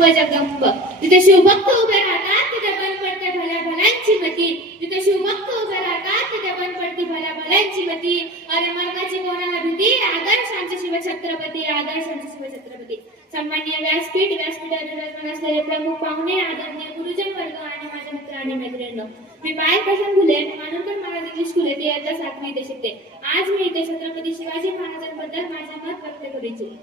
अंब जगदंब. जिथे शिवभक्त उभे राहतात तिथे बंद पडते भल्या भल्यांची मती. जिथे शिवभक्त उभे राहतात तिथे बंद पडते भल्या भल्यांची मती. अरे मरणाची कोणाला भीती, आदर्शांचे शिवछत्रपती, आदर्शांचे शिवछत्रपती. सन्माननीय व्यासपीठावर विराजमान असलेले प्रमुख पाहुणे, आदरणीय गुरुजन वर्ग आणि माझे मित्र आणि मैत्रिणींनो, मी बाळकृष्ण फुले मानूरकर महाराज इंग्लिश स्कूल येथे इयत्ता 7वी इथे शिकते. आज मी इथे छत्रपती शिवाजी महाराजांबद्दल माझे मत व्यक्त करू इच्छिते.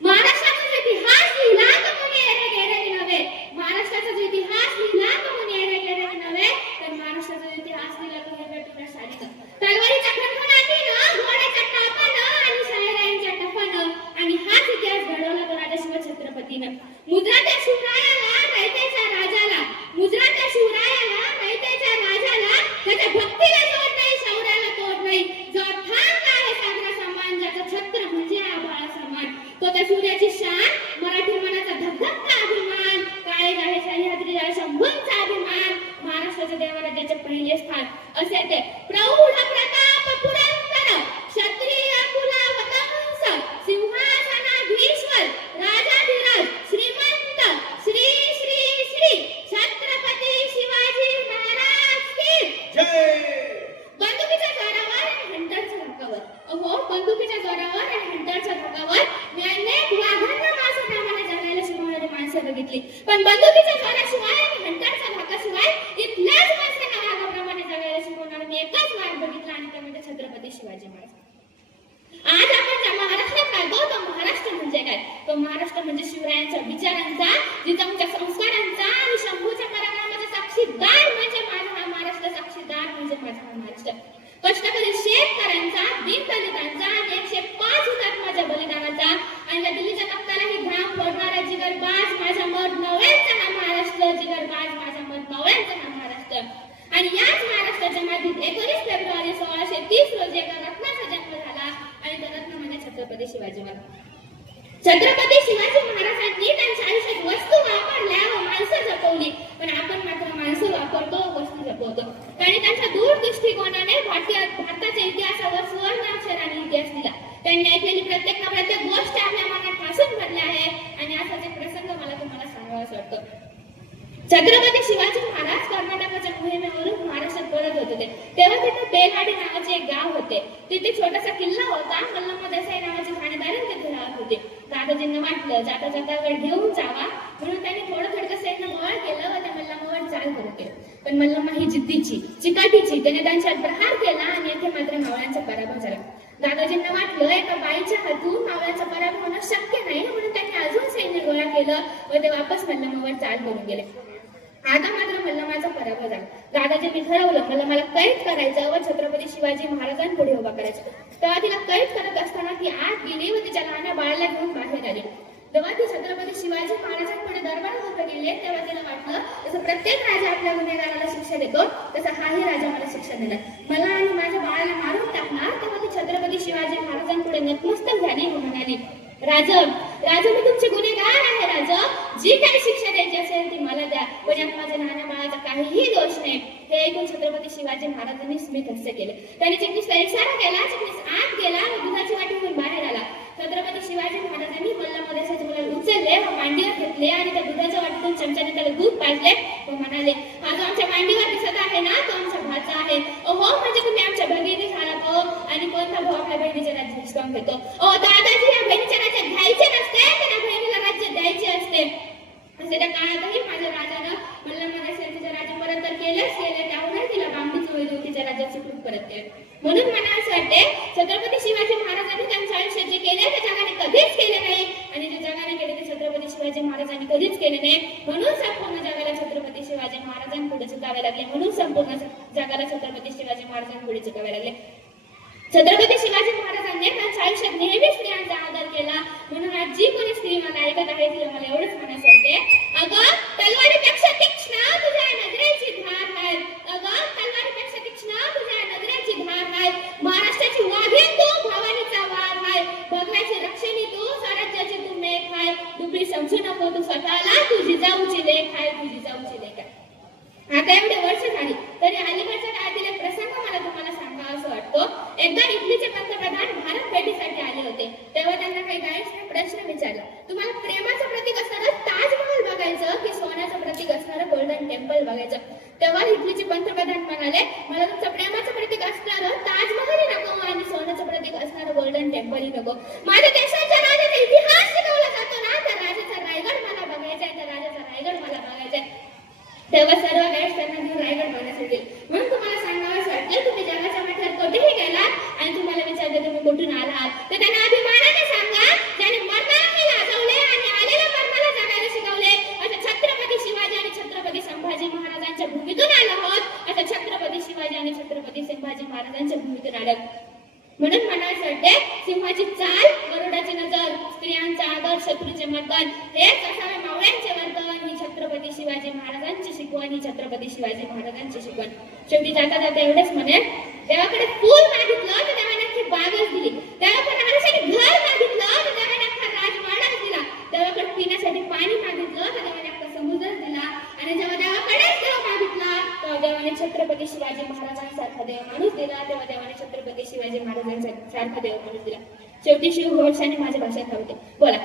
महाराष्ट्राचा जो इतिहास लिहिला तो कोणी येणे नव्हे. महाराष्ट्राचा जो इतिहास लिहिला तो कोणी येणे नव्हे, तर महाराष्ट्राचा जो इतिहास लिहिला तो हिरव्या शालीनं, तलवारीच्या खणखणाटीनं, घोड्याच्या टापानं आणि शाहिरायांच्या टपानं. आणि हाच इतिहास घडवला तो राजा शिवछत्रपतीनं. मुद्रा त्या शिवरायाला, रयतेच्या राजाला, मुद्रा त्या शिवरायाला, रयतेच्या राजाला, त्याच्या भक्तीला तोड नाही, शौर्याला तोड नाही. जो ठाम आहे सागरा समान, ज्याचा छत्र म्हणजे आभाळा समान, तो त्या सूर्याची शान, मराठी मनाचा धगधगता अभिमान, काळे आहे सह्याद्रीला शंभूंचा अभिमान, महाराष्ट्राच्या देवराज्याचे पहिले स्थान. असे ते प्रौढ प्रताप पुरंदर, क्षत्रिय कुलावतंस, सिंहासनाधीश्वर, राजाधिराज, श्रीमंत, श्री श्री श्री छत्रपती शिवाजी महाराज की जय. बंदुकीच्या जोरावर आणि हंटरच्या धक्कावर, अहो बंदुकीच्या जोरावर आणि हंटरच्या धक्कावर मी अनेक वाघांना मांस प्रमाणे जगायला शिकवणारी माणसं बघितली, पण बंदुकीच्या जोराशिवाय आणि हंटरच्या धक्काशिवाय इथल्याच माणसांना वाघाप्रमाणे जगायला शिकवणारा मी एकच वाघ बघितला, आणि ते म्हणजे छत्रपती शिवाजी महाराज. आज आपण ज्या महाराष्ट्रात राहतो तो महाराष्ट्र म्हणजे काय? तो महाराष्ट्र म्हणजे शिवरायांच्या विचारांचा, जिजाऊंच्या संस्कारांचा आणि शंभूच्या पराक्रमाचा साक्षीदार म्हणजे माझा हा महाराष्ट्र, साक्षीदार म्हणजे माझा हा महाराष्ट्र. कष्टकरी शेतकऱ्यांचा, दीनदलितांचा आणि 105 हुतात्म्याच्या बलिदानाचा आणि त्या दिल्लीच्या तख्तालाही घाम फोडणारा जिगरबाज माझा मध नवऱ्यांचा हा महाराष्ट्र, जिगरबाज माझा मध नवऱ्यांचा हा महाराष्ट्र. आणि याच महाराष्ट्राच्या मातीत 19 फेब्रुवारी 1630 रोजी एका रत्नाचा जन्म झाला, आणि त्या रत्न म्हणजे छत्रपती शिवाजी महाराज. छत्रपती शिवाजी महाराजांनी त्यांच्या आयुष्यात वस्तू वापरल्या व माणसं जपवली, पण आपण मात्र माणसं वापरतो, वस्तू जपवतो. त्यांनी त्यांच्या दूरदृष्टिकोनाने भारताच्या इतिहासावर सुवर्णाक्षराने इतिहास दिला. त्यांनी ऐकलेली प्रत्येक ना प्रत्येक गोष्ट आपल्या मनात ठासून भरली आहे, आणि असाच एक प्रसंग मला तुम्हाला सांगावासा वाटतो. छत्रपती शिवाजी महाराज कर्नाटकाच्या मोहिमेवरून महाराष्ट्रात परत होत होते, तेव्हा तिथे बेलवाडी नावाचे एक गाव होते. तिथे छोटासा किल्ला होता. मल्लम्मा देसाई नावाचे ठाणेदार तिथे राहत होते. दादाजींना वाटलं जाता जाता गड घेऊन जावा, म्हणून त्यांनी थोडं सैन्य गोळा केलं व त्या मल्लम्मावर चाल करू केलं. पण मल्लम्मा ही जिद्दीची, चिकाटीची, त्याने त्यांच्यात प्रहार केला, आणि येथे मात्र मावळ्यांचा पराभव झाला. दादाजींना वाटलं एका बाईच्या हातून मावळ्यांचा पराभव होणं शक्य नाही, म्हणून त्यांनी अजून सैन्य गोळा केलं व ते वापस मल्लम्मावर चाल करून गेले. आता मात्र मल्लमाचा पराभव झाला. दादाजींनी ठरवलं मल्लमाला कैद करायचं व छत्रपती शिवाजी महाराजांपुढे उभा करायचं. तेव्हा तिला कैद करत असताना ती आत गेली व तिच्या लहान बाळाला घेऊन बाहेर आली. तेव्हा ती छत्रपती शिवाजी महाराजांपुढे दरबारात उभे गेले, तेव्हा तिला वाटलं जसं प्रत्येक राजा आपल्या गुन्हेगाराला शिक्षा देतो तसा हाही राजा मला शिक्षा देणार, मला आणि माझ्या बाळाला मारून टाकणार. तेव्हा ती छत्रपती शिवाजी महाराजांपुढे नतमस्तक झाली व म्हणाली, राजा मी तुमचे गुन्हेगार आहे. राजा, जी काही शिक्षा द्यायची असेल ती मला द्या, पण यात माझ्या लहान बाळाचा काहीही दोष नाही. हे ऐकून छत्रपती शिवाजी महाराजांनी स्मित हास्य केले. त्यांनी चिटणीसला इशारा केला. चिटणीस आत गेला व दुधाची वाटी घेऊन बाहेर आला. छत्रपती शिवाजी महाराजांनी मल्लम्मा देसाईचे मुलाला उचलले व मांडीवर घेतले, आणि त्या दुधाच्या वाटीतून चमच्याने त्याला दूध पाजले व म्हणाले, हा जो आमच्या मांडीवर दिसत आहे ना तो आमचा भाचा आहे. अहो म्हणजे तुम्ही आमच्या भगिनी झालात हो, आणि कोणता भाऊ आपल्या बहिणीचे राज्य हिसकावून घेतो? ओ दादाजी, या बहिणीच्या राज्य घ्यायचे नसते, त्या बहिणीला राज्य द्यायचे असते. असे त्या काळातही माझ्या राजानं मल्लम्मा देसाईचे राज्य परत तर केलेच केले, त्यावरही तिला बांबी चोळी देऊन तिच्या राज्यात सुखरूप परत केले. म्हणून मला असं वाटते छत्रपती शिवाजी महाराजांनी त्यांच्या आयुष्यात जे केले ते जगाने कधीच केले नाही, आणि जे जगाने केले ते छत्रपती शिवाजी महाराजांनी कधीच केले नाही. म्हणून संपूर्ण जगाला छत्रपती शिवाजी महाराजांपुढे झुकावे लागले. म्हणून संपूर्ण जगाला छत्रपती शिवाजी महाराजांपुढे झुकावे लागले. छत्रपती शिवाजी महाराजांनी त्यांच्या आयुष्यात नेहमी स्त्रियांचा आदर केला. म्हणून आज जी कोणी स्त्री मला ऐकत आहे तिला मला एवढंच म्हणायचं वाटते, अगं तलवारीपेक्षा तीक्ष्ण तुझ्या नजरेची धार आहे. अगं तलवारीपेक्षा तीक्ष्ण तुझ्या नजरेची धार आहे. महाराष्ट्राची वाघीण तू, भवानीचा वाघ आहे. भगव्याची रक्षणी तू, स्वराज्याची तू मेघ आहे. डुबळी समजू नको तू स्वतःला, तू जिजाऊची लेक आहे, तू जिजाऊची लेक आहे. आता एवढे वर्ष झाली तरी अलीकडच्या काळातील एक प्रसंग मला तुम्हाला सांगावा असं वाटतो. एकदा इटलीचे पंतप्रधान भारत भेटीसाठी आले होते. तेव्हा त्यांना काही गाईड्सने प्रश्न विचारला, तुम्हाला प्रेमाचं प्रतीक असणारं ताजमहल ताजमहल बघायचं. तेव्हा हिटलीचे पंतप्रधान म्हणाले, मला तुमचं प्रेमाचं प्रतीक असणारं ताजमहलही नको आणि सोन्याचं प्रतीक असणारं गोल्डन टेम्पलही नको. माझ्या देशाच्या राजाचा इतिहास शिकवला जातो ना, त्या राजाचा रायगड मला बघायचा आहे, त्या राजाचा रायगड मला बघायचा आहे. तेव्हा सर्व गाईड्स त्यांना घेऊन रायगड बघण्यासाठी. म्हणून तुम्हाला सांगावंच वाटलं, तुम्ही जगाच्या मठात कुठेही गेलात आणि तुम्हाला विचारलं तुम्ही कुठून आलात, तर त्यांना अभिमानाने सांगा, ज्याने मरणालाही लाजवले आणि आलेल्या मरणाला जगायला शिकवले, असं छत्रपती शिवाजी आणि छत्रपती संभाजी महाराजांच्या भूमीतून आलो आहोत, असं छत्रपती शिवाजी आणि छत्रपती संभाजी महाराजांच्या भूमीतून आलं. म्हणून म्हणायचं वाटते, सिंहाची चाल, गरुडाची नजर, स्त्रियांचा आदर, शत्रूचे मर्दन, हेच असावे मावळ्यांचे वर्तन. ही छत्रपती शिवाजी महाराजांची शिकवण, ही छत्रपती शिवाजी महाराजांची शिकवण. शेवटी जाता जाता एवढेच म्हणेन, देवाकडे फूल मागितलं तर देवाने अख्खी बागच दिली. देवाकडे राहण्यासाठी घर मागितलं तर देवाने अख्खा राजवाडाच दिला. देवाकडे पिण्यासाठी पाणी मागितलं तर देवाने अख्खा समुद्रच दिला. आणि जेव्हा देवाकडेच देव मागितला तेव्हा देवाने छत्रपती शिवाजी महाराजांसारखा देव माणूस दिला. तेव्हा देवाने छत्रपती शिवाजी महाराजांसारखा देव माणूस दिला. शेवटी शिव घोषाने माझ्या भाषेत थांबते. बोला.